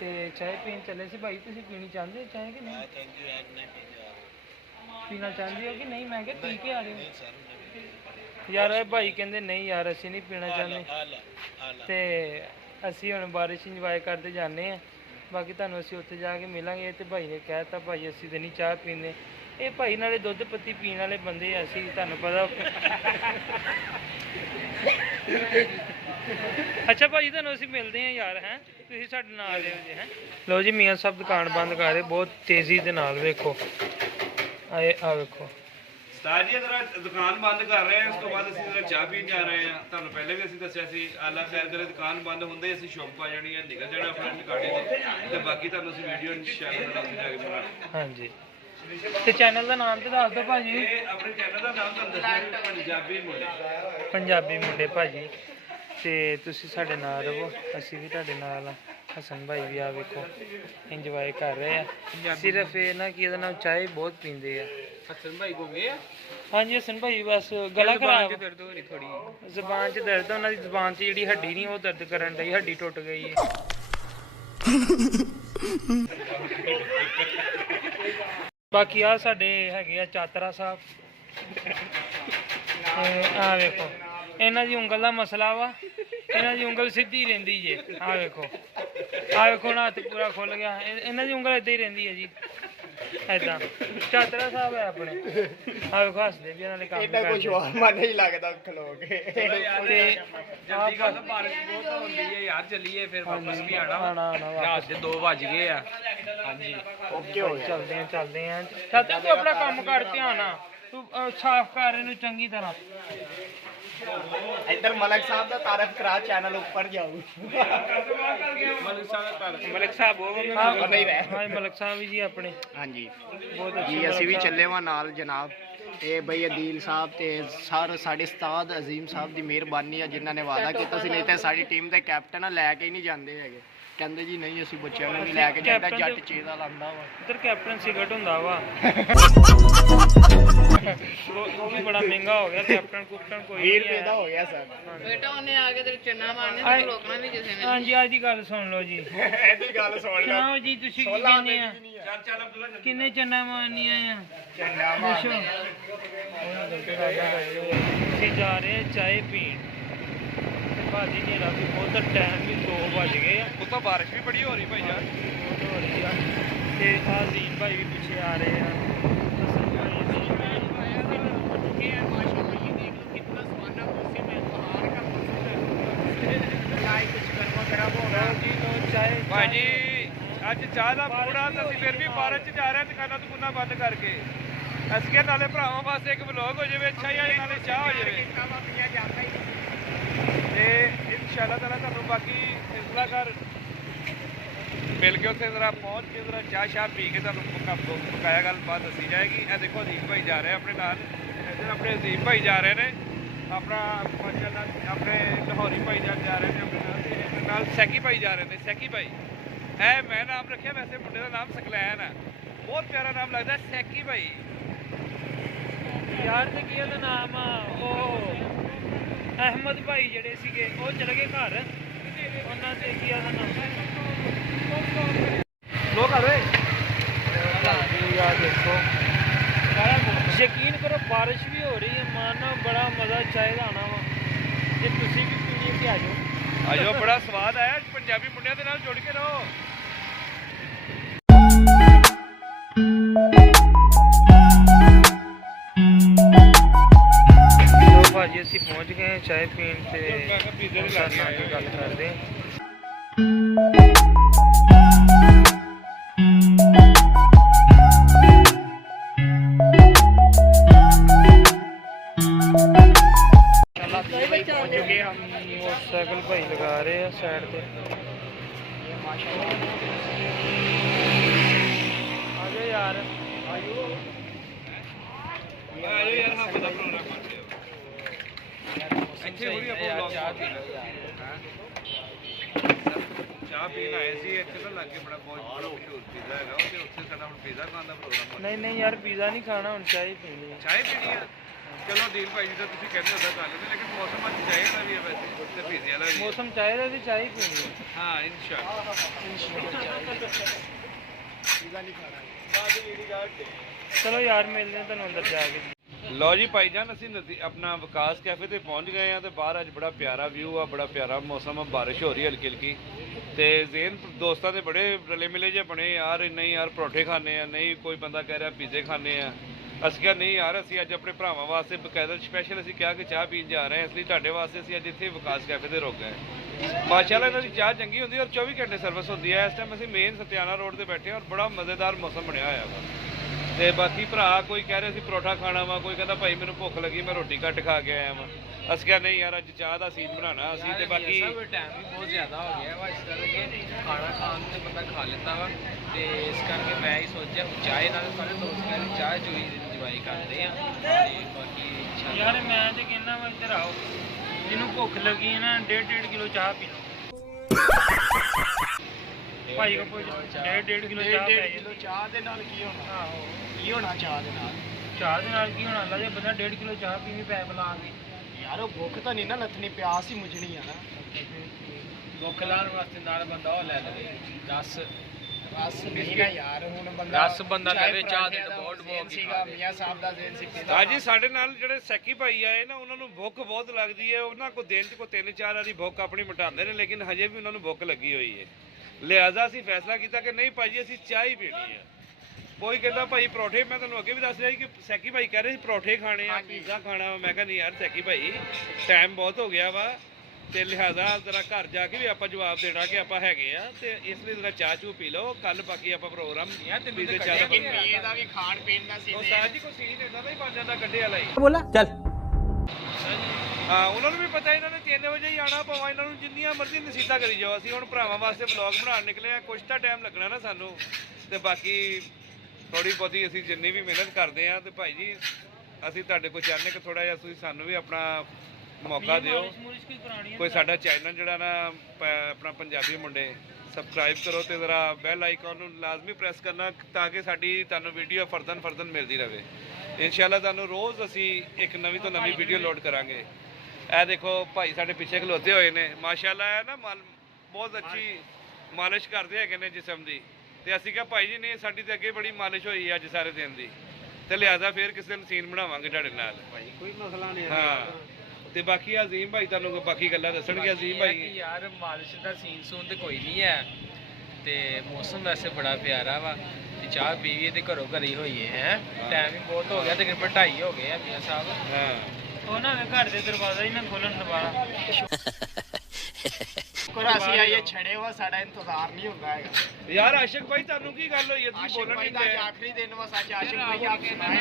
ਤੇ ਚਾਹ ਪੀਣ ਚੱਲੇ ਸੀ। ਭਾਈ ਤੁਸੀਂ ਪੀਣੀ ਚਾਹੁੰਦੇ ਹੋ ਚਾਹ ਕਿ ਨਹੀਂ? ਪੀਣਾ ਚਾਹੁੰਦੇ ਹੋ ਕਿ ਨਹੀਂ? ਮੈਂ ਕਿਹਾ ਪੀ ਕੇ ਆ ਰਹੇ ਹੋ ਯਾਰ। ਇਹ ਭਾਈ ਕਹਿੰਦੇ ਨਹੀਂ ਯਾਰ ਅਸੀਂ ਨਹੀਂ ਪੀਣਾ ਚਾਹੁੰਦੇ। ਤੇ ਅਸੀਂ ਹੁਣ ਬਾਰਿਸ਼ ਇੰਜੋਏ ਕਰਦੇ ਜਾਂਦੇ ਆ। ਬਾਕੀ ਤੁਹਾਨੂੰ ਅਸੀਂ ਉੱਥੇ ਜਾ ਕੇ ਮਿਲਾਂਗੇ। ਤੇ ਭਾਈ ਨੇ ਕਹਿਤਾ ਭਾਈ ਅਸੀਂ ਤੇ ਨਹੀਂ ਚਾਹ ਪੀਂਦੇ। ਇਹ ਭਾਈ ਨਾਲੇ ਦੁੱਧ ਪੱਤੀ ਪੀਣ ਵਾਲੇ ਬੰਦੇ ਆ ਅਸੀਂ, ਤੁਹਾਨੂੰ ਪਤਾ। ਅੱਛਾ ਭਾਜੀ ਤੁਹਾਨੂੰ ਅਸੀਂ ਮਿਲਦੇ ਆ ਯਾਰ, ਹੈਂ ਤੁਸੀਂ ਸਾਡੇ ਨਾਲ ਆਇਓ ਜੀ। ਹੈਂ ਲਓ ਜੀ ਮੀਆਂ ਸਾਹਿਬ ਦੁਕਾਨ ਬੰਦ ਕਰ ਰਹੇ ਬਹੁਤ ਤੇਜ਼ੀ ਦੇ ਨਾਲ। ਵੇਖੋ ਆ ਵੇਖੋ ਉਸਤਾਦ ਜੀ ਜਰਾ ਦੁਕਾਨ ਬੰਦ ਕਰ ਰਹੇ ਆ। ਉਸ ਤੋਂ ਬਾਅਦ ਅਸੀਂ ਜਰਾ ਚਾਹ ਪੀਣ ਜਾ ਰਹੇ ਆ। ਤੁਹਾਨੂੰ ਪਹਿਲੇ ਵੀ ਅਸੀਂ ਦੱਸਿਆ ਸੀ ਆਲਾ ਖੈਰ ਕਰੇ ਦੁਕਾਨ ਬੰਦ ਹੁੰਦੇ ਅਸੀਂ ਸ਼ੌਪ ਪਾ ਜਾਣੀ ਹੈ, ਨਿਕਲ ਜਾਣਾ ਆਪਣੇ ਟਿਕਾਣੇ ਤੇ। ਤੇ ਬਾਕੀ ਤੁਹਾਨੂੰ ਅਸੀਂ ਵੀਡੀਓ ਇਨਸ਼ਾਅੱਲਾ ਅਸੀਂ ਜਾ ਕੇ ਬਣਾਉਣੀ। ਹਾਂਜੀ ਤੇ ਚੈਨਲ ਦਾ ਨਾਮ ਤੇ ਦੱਸ ਦਿਓ ਭਾਜੀ। ਇਹ ਆਪਣੇ ਚੈਨਲ ਦਾ ਨਾਮ ਤੁਹਾਨੂੰ ਦੱਸਿਆ ਪੰਜਾਬੀ ਮੁੰਡੇ। ਪੰਜਾਬੀ ਮੁੰਡੇ ਭਾਜੀ। ਤੇ ਤੁਸੀਂ ਸਾਡੇ ਨਾਲ ਰਹੋ, ਅਸੀਂ ਵੀ ਤੁਹਾਡੇ ਨਾਲ ਆ। ਹਸਨ ਭਾਈ ਵੀ ਆ ਵੇਖੋ ਇੰਜੋਏ ਕਰ ਰਹੇ ਆ। ਸਿਰਫ ਇਹ ਨਾ ਕਿ ਇਹਦੇ ਨਾਲ ਚਾਹ ਬਹੁਤ ਪੀਂਦੇ ਆ। ਹਸਨ ਭਾਈ ਕੋ ਗਏ ਆ? ਹਾਂਜੀ ਹਸਨ ਭਾਈ ਬਸ ਗਲਾ ਖਰਾਬ, ਦਰਦ ਹੋ ਰਹੀ ਥੋੜੀ ਜ਼ਬਾਨ 'ਚ ਦਰਦ। ਉਹਨਾਂ ਦੀ ਜ਼ਬਾਨ 'ਚ ਜਿਹੜੀ ਹੱਡੀ ਨਹੀਂ ਉਹ ਦਰਦ ਕਰਨ ਡਈ, ਹੱਡੀ ਟੁੱਟ ਗਈ ਹੈ। ਬਾਕੀ ਆ ਸਾਡੇ ਹੈਗੇ ਆ ਚਾਤਰਾ ਸਾਹਿਬ। ਆ ਵੇਖੋ ਇਹਨਾਂ ਦੀ ਉਂਗਲ ਦਾ ਮਸਲਾ ਵਾ, ਇਹਨਾਂ ਦੀ ਉਂਗਲ ਸਿੱਧੀ ਰਹਿੰਦੀ ਜੇ। ਆ ਵੇਖੋ ਨਾ ਹੱਥ ਪੂਰਾ ਖੁੱਲ ਗਿਆ। ਇਹਨਾਂ ਦੀ ਉਂਗਲ ਏਦਾਂ ਹੀ ਰਹਿੰਦੀ ਹੈ ਜੀ, ਏਦਾਂ। ਚਾਤਰਾ ਸਾਹਿਬ ਹੈ ਆਪਣੇ। ਆ ਵੇਖੋ ਹੱਸਦੇ ਵੀ ਇਹਨਾਂ ਨੇ ਕੰਮ ਕਰਦੇ। ਕੁਝ ਹੋਰ ਮਨ ਹੀ ਲੱਗਦਾ ਖਲੋ ਕੇ। ਤੇ ਜਲਦੀ ਗੱਲ ਬਾਰਿਸ਼ ਬਹੁਤ ਹੁੰਦੀ ਹੈ ਯਾਰ, ਚੱਲੀਏ ਫਿਰ ਵਾਪਸ ਵੀ ਆਣਾ। ਰਾਤ ਦੇ 2 ਵੱਜ ਗਏ ਆ। ਹਾਂਜੀ ਓਕੇ ਹੋ ਗਿਆ। ਚੱਲਦੇ ਆ। ਚਾਚਾ ਤੂੰ ਆਪਣਾ ਕੰਮ ਕਰ, ਧਿਆਨ ਨਾਲ ਤੂੰ ਸਾਫ਼ ਕਰ ਇਹਨੂੰ ਚੰਗੀ ਤਰ੍ਹਾਂ। ਇੱਧਰ ਮਲਕ ਸਾਹਿਬ ਦਾ ਤਾਰਫ ਕਰਾ, ਚੈਨਲ ਉੱਪਰ ਜਾਊ। ਮਲਕ ਸਾਹਿਬ ਉਹ ਹਾਂ ਮਲਕ ਸਾਹਿਬ ਵੀ ਜੀ ਆਪਣੇ ਹਾਂਜੀ ਬਹੁਤ ਅੱਛੇ ਜੀ। ਅਸੀਂ ਵੀ ਚੱਲੇ ਵਾਂ ਨਾਲ ਜਨਾਬ। ਇਹ ਬਈ ਅਦੀਲ ਸਾਹਿਬ ਤੇ ਸਾਡੇ ਉਸਤਾਦ ਅਜ਼ੀਮ ਸਾਹਿਬ ਦੀ ਮਿਹਰਬਾਨੀ ਆ, ਜਿਨ੍ਹਾਂ ਨੇ ਵਾਅਦਾ ਕੀਤਾ ਸੀ। ਨਹੀਂ ਤਾਂ ਸਾਡੀ ਟੀਮ ਦੇ ਕੈਪਟਨ ਲੈ ਕੇ ਹੀ ਨਹੀਂ ਜਾਂਦੇ ਹੈਗੇ। ਕਹਿੰਦੇ ਜੀ ਨਹੀਂ ਅਸੀਂ ਬੱਚਿਆਂ ਨੂੰ ਨਹੀਂ ਲੈ ਕੇ ਜਾਂਦਾ, ਜੱਟ ਚੀਜ਼ ਦਾ ਲਾਂਦਾ ਵਾ। ਇੱਧਰ ਕੈਪਟਨ ਸਿਗਰਟ ਹੁੰਦਾ ਵਾ। ਵੀ ਬੜਾ ਮਹਿੰਗਾ ਹੋ ਗਿਆ ਕੈਪਟਨ ਕੁਪਟਨ ਕੋਈ 20 ਨਹੀਂ ਰੁਪਏ ਦਾ ਹੋ ਗਿਆ ਸਰ ਬੇਟਾ ਉਹਨੇ ਆ ਕੇ ਤੇ ਚੰਨਾ ਮਾਰਨੇ ਆਏ- ਤੇ ਰੋਕਣਾ ਵੀ ਕਿਸੇ ਨੇ ਹਾਂਜੀ ਅੱਜ ਦੀ ਗੱਲ ਸੁਣ ਲਓ ਜੀ ਇਹਦੀ ਗੱਲ ਸੁਣ ਲਓ ਸੁਣਾਓ ਜੀ ਤੁਸੀਂ ਕੀ ਕਹਿੰਦੇ ਆ ਕਿੰਨੇ ਚੰਨਾ ਮਾਰਨੀਆਂ ਆ ਚੰਨਾ ਦੱਸੋ ਅਸੀਂ ਜਾ ਰਹੇ ਹਾਂ ਚਾਹ ਪੀਣ ਤੇ ਭਾਜੀ ਨੇ ਰਾਤੀ ਬਹੁਤ ਟਾਈਮ ਵੀ 2 ਵੱਜ ਗਏ ਆ ਉਹ ਤਾਂ ਬਾਰਿਸ਼ ਵੀ ਬੜੀ ਹੋ ਰਹੀ ਭਾਈ ਯਾਰ ਬਹੁਤ ਹੋ ਰਹੀ ਆ ਤੇ ਆਜ਼ੀਮ ਭਾਈ ਵੀ ਪਿੱਛੇ ਆ ਰਹੇ ਆ ਹਸਨ ਭਾਈ ਭਾਜੀ ਅੱਜ ਚਾਹ ਦਾ ਪੂਰਾ ਤਾਂ ਅਸੀਂ ਫਿਰ ਵੀ ਬਾਰਿਸ਼ 'ਚ ਜਾ ਰਹੇ ਹਾਂ ਦੁਕਾਨਾਂ ਦੁਕਾਨਾਂ ਬੰਦ ਕਰਕੇ ਅਸੀਂ ਕਿਹਾ ਨਾਲੇ ਭਰਾਵਾਂ ਵਾਸਤੇ ਇੱਕ ਵਲੌਗ ਹੋ ਜਾਵੇ ਅੱਛਾ ਹੀ ਨਾਲੇ ਚਾਹ ਹੋ ਜਾਵੇ ਤੇ ਇਨਸ਼ਾਅੱਲਾ ਤਾਲਾ ਤੁਹਾਨੂੰ ਬਾਕੀ ਸਿਲਸਿਲਾ ਕਰ ਮਿਲ ਕੇ ਉੱਥੇ ਜ਼ਰਾ ਪਹੁੰਚ ਕੇ ਜ਼ਰਾ ਚਾਹ ਸ਼ਾਹ ਪੀ ਕੇ ਤੁਹਾਨੂੰ ਬਕਾਇਆ ਗੱਲਬਾਤ ਦੱਸੀ ਜਾਏਗੀ। ਇਹ ਦੇਖੋ ਅਜ਼ੀਮ ਭਾਈ ਜਾ ਰਹੇ ਆਪਣੇ ਨਾਲ, ਇੱਧਰ ਆਪਣੇ ਅਜ਼ੀਮ ਭਾਈ ਜਾ ਰਹੇ ਨੇ, ਆਪਣਾ ਮਾਸ਼ਾਅੱਲਾ ਆਪਣੇ ਲਾਹੌਰੀ ਭਾਈ ਜਾ ਰਹੇ ਨੇ ਆਪਣੇ ਨਾਲ, ਤੇ ਇਹਦੇ ਨਾਲ ਸੈਕੀ ਭਾਈ ਜਾ ਰਹੇ ਨੇ। ਸੈਕੀ ਭਾਈ ਹੈ ਮੈਂ ਨਾਮ ਰੱਖਿਆ, ਵੈਸੇ ਮੁੰਡੇ ਦਾ ਨਾਮ ਸਕਲੈਨ ਹੈ, ਬਹੁਤ ਪਿਆਰਾ ਨਾਮ ਲੱਗਦਾ ਸੈਕੀ ਭਾਈ। ਯਾਰ ਤੇ ਕੀ ਉਹਦਾ ਨਾਮ ਆ ਉਹ ਅਹਿਮਦ ਭਾਈ ਜਿਹੜੇ ਸੀਗੇ ਉਹ ਚਲੇ ਗਏ ਘਰ, ਉਹਨਾਂ ਤੇ ਕੀ ਉਹਦਾ ਨਾਮ ਲੋਕ ਆ ਰਹੇ ਯਾਰ ਦੇਖੋ ਯਕੀਨ ਕਰੋ ਬਾਰਿਸ਼ ਵੀ ਹੋ ਰਹੀ ਹੈ, ਮਾਰਨਾ ਬੜਾ ਮਜ਼ਾ ਚਾਹੀਦਾ ਆਣਾ ਵਾ, ਜੇ ਤੁਸੀਂ ਵੀ ਪੀਣੀ ਤੇ ਆ ਜਾਓ। ਆਜੋ, ਬੜਾ ਸਵਾਦ ਆਇਆ, ਪੰਜਾਬੀ ਮੁੰਡਿਆਂ ਦੇ ਨਾਲ ਜੁੜ ਕੇ ਰਹੋ। ਲੋ ਭਾਜੀ ਅਸੀਂ ਪਹੁੰਚ ਗਏ ਹਾਂ ਚਾਹ ਪੀਣ ਤੇ ਸਰ ਨਾਲ ਵੀ ਗੱਲ ਕਰਦੇ ਹਾਂ। पहुंच चुके हम। मोटरसाइकिल भाई लगा रहे हैं साइड पे। आजो यार ਚਾਹ ਪੀਣ ਆਏ ਸੀ ਇੱਥੇ ਤਾਂ ਲੱਗੇ ਬੜਾ ਬਹੁਤ ਬੜਾ ਮਸ਼ਹੂਰ ਪੀਜ਼ਾ ਹੈਗਾ, ਤੇ ਉੱਥੇ ਸਾਡਾ ਹੁਣ ਪੀਜ਼ਾ ਖਾਣ ਦਾ ਪ੍ਰੋਗਰਾਮ नहीं नहीं यार पिज़्ज़ा नहीं खाना, हम चाय ही पीनी है। ਚਾਹ ਪੀਣੀ ਆ। ਚਲੋ ਦੀਨ ਭਾਈ ਜੀ ਤਾਂ ਤੁਸੀਂ ਕਹਿੰਦੇ ਹੁੰਦਾ ਕਰ ਲੈਂਦੇ, ਲੇਕਿਨ ਮੌਸਮ ਅੱਜ ਚਾਹ ਵਾਲਾ ਵੀ ਹੈ ਵੈਸੇ, ਤੇ ਪੀਜ਼ੇ ਵਾਲਾ ਵੀ ਹੈ। मौसम चाय दा भी चाय ही पीनी है। ਹਾਂ ਇਨਸ਼ਾਅੱਲਾ। चलो यार मिलते हैं तुहानू अंदर जाके। ਲਓ ਜੀ ਭਾਈਜਾਨ, ਅਸੀਂ ਆਪਣਾ ਵਿਕਾਸ ਕੈਫੇ ਤੇ ਪਹੁੰਚ ਗਏ ਆ, ਤੇ ਬਾਹਰ ਅੱਜ ਬੜਾ ਪਿਆਰਾ ਵਿਊ ਆ, ਬੜਾ ਪਿਆਰਾ ਮੌਸਮ ਆ, ਬਾਰਿਸ਼ ਹੋ ਰਹੀ ਹਲਕੀ ਹਲਕੀ, ਤੇ ਜ਼ੇਨ ਦੋਸਤਾਂ ਦੇ ਬੜੇ ਰਲੇ ਮਿਲੇ ਜੇ ਬਣੇ ਯਾਰ, ਨਹੀਂ ਯਾਰ ਪਰੌਠੇ ਖਾਣੇ ਆ, ਨਹੀਂ ਕੋਈ ਬੰਦਾ ਕਹਿ ਰਿਹਾ ਪੀਜ਼ੇ ਖਾਣੇ ਆ। ਅਸੀਂ ਕਿਹਾ ਨਹੀਂ ਯਾਰ, ਅਸੀਂ ਅੱਜ ਆਪਣੇ ਭਰਾਵਾਂ ਵਾਸਤੇ ਬਕਾਇਦਾ ਸਪੈਸ਼ਲ ਅਸੀਂ ਕਿਹਾ ਕਿ ਚਾਹ ਪੀਣ ਜਾ ਰਹੇ ਹਾਂ, ਇਸ ਲਈ ਤੁਹਾਡੇ ਵਾਸਤੇ ਅਸੀਂ ਅੱਜ ਇੱਥੇ ਵਿਕਾਸ ਕੈਫੇ ਤੇ ਰੁਕ ਗਏ। ਮਾਸ਼ਾਅੱਲਾ ਇਹਨਾਂ ਦੀ ਚਾਹ ਚੰਗੀ ਹੁੰਦੀ ਔਰ 24 ਘੰਟੇ ਸਰਵਿਸ ਹੁੰਦੀ ਹੈ। ਇਸ ਟਾਈਮ ਅਸੀਂ ਮੇਨ ਸਤਿਆਣਾ ਰੋਡ ਤੇ ਬੈਠੇ ਹਾਂ ਔਰ ਬੜਾ ਮਜ਼ੇਦਾਰ ਮੌਸਮ ਬਣਿਆ ਹੋਇਆ ਵਾ। ਤੇ ਬਾਕੀ ਭਰਾ ਕੋਈ ਕਹਿ ਰਹੇ ਸੀ ਪਰੌਠਾ ਖਾਣਾ ਵਾ, ਕੋਈ ਕਹਿੰਦਾ ਭਾਈ ਮੈਨੂੰ ਭੁੱਖ ਲੱਗੀ ਮੈਂ ਰੋਟੀ ਘੱਟ ਖਾ ਕੇ ਆਇਆ ਵਾ। ਅਸੀਂ ਕਿਹਾ ਨਹੀਂ ਯਾਰ, ਅੱਜ ਚਾਹ ਦਾ ਸੀਨ ਬਣਾਉਣਾ ਅਸੀਂ, ਤੇ ਬਾਕੀ ਟਾਈਮ ਵੀ ਬਹੁਤ ਜ਼ਿਆਦਾ ਹੋ ਗਿਆ ਵਾ, ਇਸ ਕਰਕੇ ਖਾਣਾ ਖਾਣ ਨੂੰ ਤੇ ਬੰਦਾ ਖਾ ਲੈਂਦਾ ਵਾ, ਤੇ ਇਸ ਕਰਕੇ ਮੈਂ ਹੀ ਸੋਚਿਆ ਚਾਹ ਨਾਲ ਸਾਰੇ ਦੋਸਤ ਕਹਿੰਦੇ ਚਾਹ ਚੋਈ ਇੰਜੋਏ ਕਰਦੇ ਆ, ਤੇ ਬਾਕੀ यार मैं तो कहना वा इधर आओ, जिन्हों भुख लगी है ना 1.5 किलो चाह पी लो। भाई को पूछ 1.5 किलो चाह पै किलो चाह दे नाल की होना? आहो की होना चाह दे नाल? चाह दे नाल की होना, जे बंदा 1.5 किलो चाह पीवी पै बला के। यार वो भुख तो नहीं ना लथनी, प्यास ही मुझनी है ना। ਭੁੱਖ ਲਾਉਣ ਵਾਸਤੇ ਨਾਲ ਬੰਦਾ ਉਹ ਲੈ ਲਵੇ 10 बस नहीं ना यार, हुन बंदा 10 ਬੰਦਾ ਲਵੇ ਚਾਹ ਦੇ ਬਹੁਤ ਬਹੁਤ सीगा मियां साहब दा ज़हन सी पिता। ਹਾਂਜੀ, ਸਾਡੇ ਨਾਲ ਜਿਹੜੇ ਸੈਕੀ ਭਾਈ ਆਏ ਨਾ, ਉਹਨਾਂ ਨੂੰ ਭੁੱਖ ਬਹੁਤ ਲੱਗਦੀ ਹੈ। ਉਹਨਾਂ ਕੋ ਦਿਨ 'ਚ ਕੋ 3-4 ਵਾਰੀ ਭੁੱਖ ਆਪਣੀ ਮਿਟਾਉਂਦੇ ਨੇ, ਲੇਕਿਨ ਹਜੇ ਵੀ ਉਹਨਾਂ ਨੂੰ ਭੁੱਖ ਲੱਗੀ ਹੋਈ ਹੈ। ਲਿਹਾਜ਼ਾ ਅਸੀਂ ਫੈਸਲਾ ਕੀਤਾ ਕਿ ਨਹੀਂ ਭਾਜੀ, ਅਸੀਂ ਚਾਹ ਹੀ ਪੀਣੀ ਹੈ। ਕੋਈ ਕਹਿੰਦਾ ਭਾਈ ਪਰੌਠੇ, ਮੈਂ ਤੁਹਾਨੂੰ ਅੱਗੇ ਵੀ ਦੱਸ ਰਿਹਾ ਸੀ ਕਿ ਸੈਕੀ ਭਾਈ ਕਹਿ ਰਹੇ ਸੀ ਪਰੌਠੇ ਖਾਣੇ ਆ, ਪੀਜ਼ਾ ਖਾਣਾ ਵਾ। ਮੈਂ ਕਿਹਾ ਨਹੀਂ ਯਾਰ ਸੈਕੀ ਭਾਈ, ਟਾਈਮ ਬਹੁਤ ਹੋ ਗਿਆ ਵਾ, ਤੇ ਲਿਹਾਜ਼ਾ ਜ਼ਰਾ ਘਰ ਜਾ ਕੇ ਵੀ ਆਪਾਂ ਜਵਾਬ ਦੇਣਾ ਕਿ ਆਪਾਂ ਹੈਗੇ ਆ, ਤੇ ਇਸ ਲਈ ਜ਼ਰਾ ਚਾਹ ਚੂ ਪੀ ਲਓ, ਕੱਲ ਬਾਕੀ ਆਪਾਂ ਪ੍ਰੋਗਰਾਮ ਪੀਜ਼ੇ ਚਾਹ ਦਾ लेकिन ये दा भी खान पीन दा ਉਹ सीन ਸਾਜ ਜੀ ਕੋਈ ਸੀਨ ਇਦਾਂ ਦਾ ਹੀ ਬਣ ਜਾਂਦਾ ਗੱਡੇ ਵਾਲਾ ਹੀ। बोला चल ਹਾਂ, ਉਹਨਾਂ ਨੂੰ ਵੀ ਪਤਾ ਇਹਨਾਂ ਨੇ 3 ਵਜੇ ਹੀ ਆਣਾ, ਭਾਵੇਂ ਇਹਨਾਂ ਨੂੰ ਜਿੰਨੀਆਂ ਮਰਜ਼ੀ ਨਸੀਹਤਾਂ ਕਰੀ ਜਾਓ। ਅਸੀਂ ਹੁਣ ਭਰਾਵਾਂ ਵਾਸਤੇ ਵਲੌਗ ਬਣਾਉਣ ਨਿਕਲੇ ਆ, ਕੁਛ ਤਾਂ ਟਾਈਮ ਲੱਗਣਾ ਨਾ ਸਾਨੂੰ, ਤੇ ਬਾਕੀ ਥੋੜੀ ਬਹੁਤੀ ਅਸੀਂ ਜਿੰਨੀ ਵੀ ਮਿਹਨਤ ਕਰਦੇ ਆ, ਤੇ ਭਾਈ ਜੀ ਅਸੀਂ ਤੁਹਾਡੇ ਕੋਲ ਚਾਹੁੰਦੇ ਕਿ ਥੋੜਾ ਜਿਹਾ ਤੁਸੀਂ ਸਾਨੂੰ ਵੀ ਆਪਣਾ ਮੌਕਾ ਦਿਓ। मुरिश की करानी है। ਕੋਈ ਸਾਡਾ ਚੈਨਲ ਜਿਹੜਾ ਨਾ ਆਪਣਾ ਪੰਜਾਬੀ ਮੁੰਡੇ ਸਬਸਕ੍ਰਾਈਬ ਕਰੋ ਤੇ ਜ਼ਰਾ ਬੈਲ ਆਈਕਨ ਨੂੰ ਲਾਜ਼ਮੀ ਪ੍ਰੈਸ ਕਰਨਾ ਤਾਂ ਕਿ ਸਾਡੀ ਤੁਹਾਨੂੰ ਵੀਡੀਓ ਫਰਦਨ ਮਿਲਦੀ ਰਹੇ। ਇਨਸ਼ਾਅੱਲਾ ਤੁਹਾਨੂੰ ਰੋਜ਼ ਅਸੀਂ ਇੱਕ ਨਵੀਂ ਤੋਂ ਨਵੀਂ ਵੀਡੀਓ ਲੋਡ ਕਰਾਂਗੇ। ਇਹ ਦੇਖੋ ਭਾਈ ਸਾਡੇ ਪਿੱਛੇ ਖਲੋਤੇ ਹੋਏ ਨੇ, ਮਾਸ਼ਾਅੱਲਾ ਹੈ ਨਾ, ਬਹੁਤ ਅੱਛੀ ਮਾਲਿਸ਼ ਕਰਦੇ ਹੈਗੇ ਨੇ ਜਿਸਮ ਦੀ। ਤੇ ਅਸੀਂ ਕਿਹਾ ਭਾਈ ਜੀ ਨਹੀਂ, ਸਾਡੀ ਤੇ ਅੱਗੇ ਬੜੀ ਮਾਲਿਸ਼ ਹੋਈ ਅੱਜ ਸਾਰੇ ਦਿਨ ਦੀ, ਤੇ ਲਿਹਾਜ਼ਾ ਫਿਰ ਕਿਸੇ ਦਿਨ ਸੀਨ ਬਣਾਵਾਂਗੇ ਤੁਹਾਡੇ ਨਾਲ। ਭਾਈ ਕੋਈ ਮਸਲਾ ਨਹੀਂ ਹਾਂ ਤੇ ਬਾਕੀ ਅਜ਼ੀਮ ਭਾਈ ਤੁਹਾਨੂੰ ਬਾਕੀ ਗੱਲਾਂ ਦੱਸਣਗੇ। ਅਜ਼ੀਮ ਭਾਈ ਯਾਰ ਮਾਲਿਸ਼ ਦਾ ਸੀਨ ਸੂਨ ਤੇ ਕੋਈ ਨਹੀਂ ਹੈ, ਤੇ ਮੌਸਮ ਵੈਸੇ ਬੜਾ ਪਿਆਰਾ ਵਾ, ਤੇ ਚਾਹ ਪੀਵੀਏ ਤੇ ਘਰੋਂ ਘਰੀ ਹੋਈਏ ਹੈ। ਟਾਈਮ ਵੀ ਬਹੁਤ ਹੋ ਗਿਆ, ਤਕਰੀਬਨ 2:30 ਹੋ ਗਏ ਆ ਮੀਆਂ ਸਾਹਿਬ। ਹਾਂ ਉਹ ਨਾ ਘਰ ਦੇ ਦਰਵਾਜ਼ਾ ਹੀ ਨਾ ਖੋਲਣ ਦੁਬਾਰਾ। ਕੋਲ ਅਸੀਂ ਆਈਏ ਛੜੇ ਵਾ, ਸਾਡਾ ਇੰਤਜ਼ਾਰ ਨਹੀਂ ਹੁੰਦਾ ਹੈਗਾ। ਯਾਰ ਆਸ਼ਿਕ ਭਾਈ ਤੁਹਾਨੂੰ ਕੀ ਗੱਲ ਹੋਈ ਹੈ, ਤੁਸੀਂ ਆਸ਼ਿਕ ਬੋਲਣ ਭਾਈ ਨਹੀਂ ਦਾ ਦੇ? ਆਖਰੀ ਦਿਨ ਵਾ ਸੱਚ। ਆਸ਼ਿਕ ਭਾਈ ਆਪ ਸੁਣਾਏ।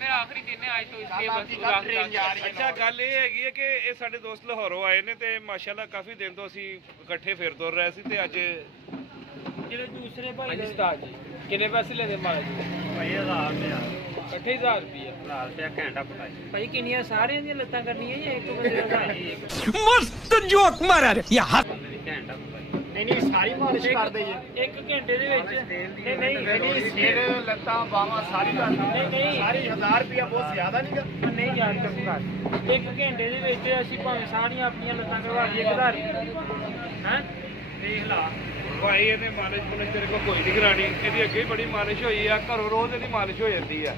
ਮੇਰਾ ਆਖਰੀ ਦਿਨ ਹੈ ਅੱਜ ਤੋਂ, ਕੱਲ੍ਹ ਆਪकी ਕੱਲ੍ਹ ਟ੍ਰੇਨ ਜਾ ਰਹੀ ਹੈ। ਅੱਛਾ ਗੱਲ ਇਹ ਹੈਗੀ ਹੈ ਕਿ ਇਹ ਸਾਡੇ ਦੋਸਤ ਲਾਹੌਰੋਂ ਆਏ ਨੇ ਤੇ ਮਾਸ਼ਾਅੱਲਾ ਕਾਫੀ ਦਿਨ ਤੋਂ ਅਸੀਂ ਇਕੱਠੇ ਫਿਰ ਤੁਰ ਰਹੇ ਸੀ, ਤੇ ਅੱਜ ਜਿਹੜੇ ਦੂਸਰੇ ਭਾਈ ਹਾਂਜੀ ਉਸਤਾਦ ਜੀ ਕਿੰਨੇ ਪੈਸੇ ਲੈਦੇ ਮਾਲਿਸ਼ ਦੇ? ਭਾਈ 1000 ਰੁਪਏ 1000 ਰੁਪਏ 1000 ਰੁਪਏ ਘੰਟਾ ਪਕਾਈ। ਭਾਈ ਕਿੰਨੀਆਂ ਸਾਰਿਆਂ ਦੀਆਂ ਲੱਤਾਂ ਕਰਨੀਆਂ ਜਾਂ ਇੱਕ ਬੰਦੇ ਦਾ ਭਾਈ? मस्त जोक मारा रे यार ਘੰਟਾ ਪਕਾਈ। ਨਹੀਂ ਸਾਰੀ ਮਾਲਿਸ਼ ਕਰ ਦਈਏ। 1 ਘੰਟੇ ਦੇ ਵਿੱਚ? ਨਹੀਂ ਸਿਰ ਲੱਤਾਂ ਬਾਹਾਂ ਸਾਰੀ ਕਰ ਨਹੀਂ। ਸਾਰੀ 1000 ਰੁਪਇਆ ਬਹੁਤ ਜ਼ਿਆਦਾ ਨਹੀਂਗਾ। ਨਹੀਂ ਯਾਰ ਚੁੱਪ ਕਰ। 1 ਘੰਟੇ ਦੇ ਵਿੱਚ ਅਸੀਂ ਭਾਵੇਂ ਸਾਰੀਆਂ ਆਪਣੀਆਂ ਲੱਤਾਂ ਕਰਵਾ ਲਈਏ 1000 ਹੈ। ਦੇਖ ਲਾ ਭਾਈ ਇਹਨੇ ਮਾਲਿਸ਼ ਮੁਲਿਸ਼ ਤੇਰੇ ਕੋਲ ਕੋਈ ਨਹੀਂ ਕਰਾਣੀ, ਇਹਦੀ ਅੱਗੇ ਹੀ ਬੜੀ ਮਾਲਿਸ਼ ਹੋਈ ਆ, ਘਰੋਂ ਰੋਜ਼ ਇਹਦੀ ਮਾਲਿਸ਼ ਹੋ ਜਾਂਦੀ ਆ।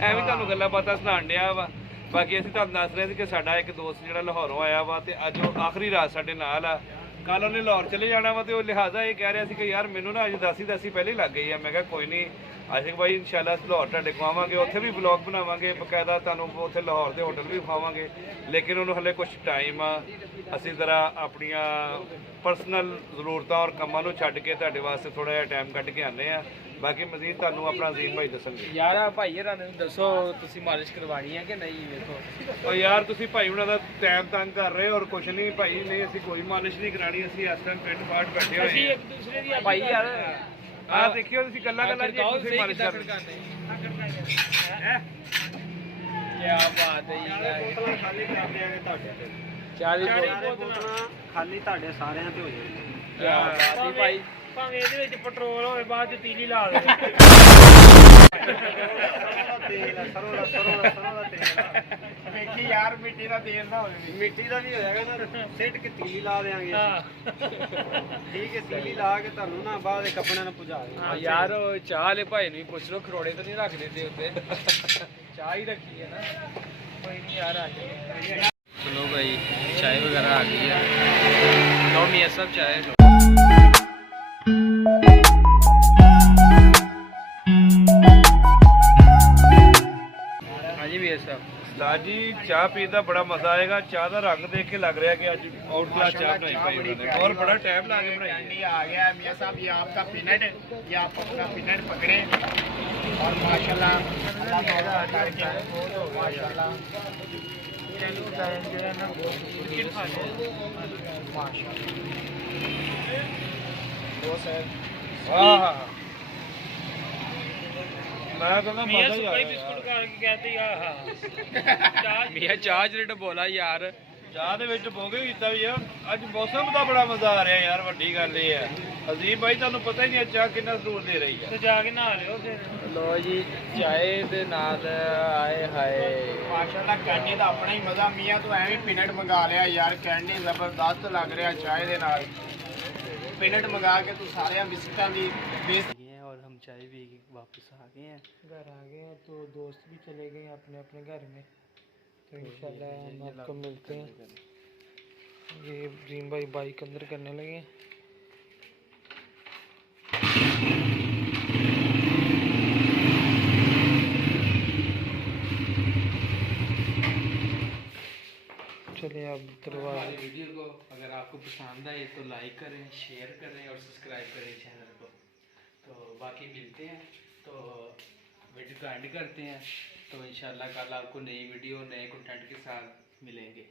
ਐਵੇਂ ਤੁਹਾਨੂੰ ਗੱਲਾਂ ਬਾਤਾਂ ਸੁਣਾਉਣ ਡਿਆ ਵਾ। ਬਾਕੀ ਅਸੀਂ ਤੁਹਾਨੂੰ ਦੱਸ ਰਹੇ ਸੀ ਕਿ ਸਾਡਾ ਇੱਕ ਦੋਸਤ ਜਿਹੜਾ ਲਾਹੌਰੋਂ ਆਇਆ ਵਾ, ਤੇ ਅੱਜ ਉਹ ਆਖਰੀ ਰਾਤ ਸਾਡੇ ਨਾਲ ਆ। ਕੱਲ ਉਹਨੇ ਲਾਹੌਰ ਚਲੇ ਜਾਣਾ ਵਾ, ਤੇ ਉਹ ਲਿਹਾਜ਼ਾ ਇਹ ਕਹਿ ਰਿਹਾ ਸੀ ਕਿ ਯਾਰ ਮੈਨੂੰ ਨਾ ਅੱਜ ਦਸ ਪਹਿਲੇ ਲੱਗ ਗਈ ਆ। ਮੈਂ ਕਿਹਾ ਕੋਈ ਨਹੀਂ ਆਸ਼ਿਕ ਭਾਈ, ਇਨਸ਼ਾਅੱਲਾ ਅਸੀਂ ਲਾਹੌਰ ਤੁਹਾਡੇ ਕੋਲ ਆਵਾਂਗੇ, ਉੱਥੇ ਵੀ ਵਲੌਗ ਬਣਾਵਾਂਗੇ ਬਕਾਇਦਾ, ਤੁਹਾਨੂੰ ਉੱਥੇ ਲਾਹੌਰ ਦੇ ਹੋਟਲ ਵੀ ਵਿਖਾਵਾਂਗੇ। ਲੇਕਿਨ ਉਹਨੂੰ ਹਲੇ ਕੁਝ ਟਾਈਮ ਆ, ਅਸੀਂ ਜ਼ਰਾ ਆਪਣੀਆਂ ਪਰਸਨਲ ਜ਼ਰੂਰਤਾਂ ਔਰ ਕੰਮਾਂ ਨੂੰ ਛੱਡ ਕੇ ਤੁਹਾਡੇ ਵਾਸਤੇ ਥੋੜਾ ਜਿਹਾ ਟਾਈਮ ਕੱਢ ਕੇ ਆਉਂਦੇ ਆ। ਬਾਕੀ ਮਜ਼ੀਦ ਤੁਹਾਨੂੰ ਆਪਣਾ ਅਜ਼ੀਮ ਭਾਈ ਦੱਸਣਗੇ। ਯਾਰ ਆ ਭਾਈ ਹਰਾਂ ਨੂੰ ਦੱਸੋ ਤੁਸੀਂ ਮਾਲਿਸ਼ ਕਰਵਾਣੀ ਹੈ ਕਿ ਨਹੀਂ? ਵੇਖੋ ਉਹ ਯਾਰ ਤੁਸੀਂ ਭਾਈ ਉਹਨਾਂ ਦਾ ਟਾਈਮ ਤੰਗ ਕਰ ਰਹੇ ਔਰ ਕੁਛ ਨਹੀਂ ਭਾਈ, ਨਹੀਂ ਅਸੀਂ ਕੋਈ ਮਾਲਿਸ਼ ਨਹੀਂ ਕਰਾਣੀ, ਅਸੀਂ ਇਸ ਟਾਈਮ ਪਿੰਡ ਬਾਹਰ ਬੈਠੇ ਹੋਏ ਅਸੀਂ ਹਾਂ। ਇੱਕ ਦੂਸਰੇ ਦੀ ਭਾਈ ਯਾਰ ਆਹ ਦੇਖਿਓ ਤੁਸੀਂ ਗੱਲਾਂ ਜੀ ਇੱਕ ਦੂਸਰੇ ਦੀ ਮਾਲਿਸ਼ ਕਰ ਰਹੇ। ਕੀ ਬਾਤ ਹੈ ਜੀ। ਬੋਤਲਾਂ ਖਾਲੀ ਕਰ ਦਿਆਂਗੇ ਤੁਹਾਡੇ ਤੇ। 40 ਬੋਤਲਾਂ ਖਾਲੀ ਤੁਹਾਡੇ ਸਾਰਿਆਂ ਤੇ ਹੋ ਜਾਣਗੀਆਂ। ਕੀ ਬਾਤ ਹੈ ਭਾਈ। ਭਾਵੇਂ ਇਹਦੇ ਵਿੱਚ ਪੈਟਰੋਲ ਹੋਵੇ, ਬਾਅਦ ਚ ਤੀਲੀ ਲਾ ਦੇ। ਸਰੋਂ ਦਾ ਤੇਲ ਆ। ਵੇਖੀ ਯਾਰ ਮਿੱਟੀ ਦਾ ਤੇਲ ਨਾ ਹੋਵੇ। ਮਿੱਟੀ ਦਾ ਵੀ ਹੋਏਗਾ ਸਰ, ਸਿੱਟ ਕੇ ਤੀਲੀ ਲਾ ਦੇਾਂਗੇ। ਹਾਂ ਠੀਕ ਹੈ, ਤੀਲੀ ਲਾ ਕੇ ਤੁਹਾਨੂੰ ਨਾ ਬਾਅਦ ਦੇ ਕੱਪੜਿਆਂ ਨੂੰ ਪੁਜਾ ਦੇਵਾਂਗੇ। ਯਾਰ ਉਹ ਚਾਹ ਵਾਲੇ ਭਾਈ ਨੂੰ ਵੀ ਪੁੱਛ ਲਓ, ਖਰੋੜੇ ਤਾਂ ਨਹੀਂ ਰੱਖ ਦਿੰਦੇ ਉੱਤੇ? ਚਾਹ ਹੀ ਰੱਖੀ ਹੈ ਨਾ। ਕੋਈ ਨਹੀਂ ਯਾਰ ਆ ਜਾਏ। चलो भाई चाय वगैरह आ गई है, लो मियाँ सब चाय लो। हाँ जी मियाँ साहब। ਉਸਤਾਦ ਜੀ ਚਾਹ ਪੀਣ ਦਾ ਬੜਾ ਮਜ਼ਾ ਆਏਗਾ। ਚਾਹ ਦਾ ਰੰਗ ਦੇਖ ਕੇ ਲੱਗ ਰਿਹਾ कि आज आउट क्लास चाय बनाई भाई उन्होंने, और बड़ा टाइम लगा के बनाई है। कैंडी आ गया है मियाँ साहब, ये आपका पीनट, ये आप अपना पीनट पकड़े और माशाल्लाह अल्लाह ताला करके माशाल्लाह मैं कहना मियाँ मजा ही आ सुपारी गया बिस्कुट खा के कहते यार हाँ मियाँ चाह ਜਿਹੜੇ ਬੋਲਾ ਯਾਰ। ਚਾਹ ਦੇ ਵਿੱਚ ਬੋਗੇ ਕੀਤਾ ਵੀ ਆ। ਅੱਜ ਮੌਸਮ ਦਾ ਬੜਾ ਮਜ਼ਾ ਆ ਰਿਹਾ ਯਾਰ, ਵੱਡੀ ਗੱਲ ਇਹ ਹੈ। ਅਜ਼ੀਮ ਭਾਈ ਤੁਹਾਨੂੰ ਪਤਾ ਹੀ ਨਹੀਂ ਚਾਹ ਕਿੰਨਾ ਸਰੂਰ ਦੇ ਰਹੀ ਹੈ। ਤੇ ਜਾ ਕੇ ਨਹਾ ਲਿਓ ਫਿਰ। ਲੋ ਜੀ ਚਾय ਦੇ ਨਾਲ ਆਏ ਹਾਏ माशाल्लाह कैंडी ਦਾ ਆਪਣਾ ਹੀ ਮਜ਼ਾ। ਮੀਆਂ ਤੂੰ ਐਵੇਂ ਪੀਨਟ ਮੰਗਾ ਲਿਆ ਯਾਰ, ਕੈਂਡੀ ਜ਼ਬਰਦਸਤ ਲੱਗ ਰਿਹਾ ਚਾय ਦੇ ਨਾਲ। ਪੀਨਟ ਮੰਗਾ ਕੇ ਤੂੰ ਸਾਰਿਆਂ ਬਿਸਕਟਾਂ ਦੀ ਬੇਸ। और हम चाय पी के वापस आ गए हैं। घर आ गए हैं तो दोस्त भी चले गए हैं अपने अपने घर में, तो इंशाल्लाह हम आपको मिलते हैं। ये रीम भाई बाइक अंदर करने लगे। चलिए आप दरवाजे। वीडियो को अगर आपको पसंद आए तो लाइक करें, शेयर करें और सब्सक्राइब करें चैनल को। तो बाकी मिलते हैं, तो वीडियो का एंड करते हैं। तो इंशाल्लाह कल आपको नई वीडियो नए कंटेंट के साथ मिलेंगे।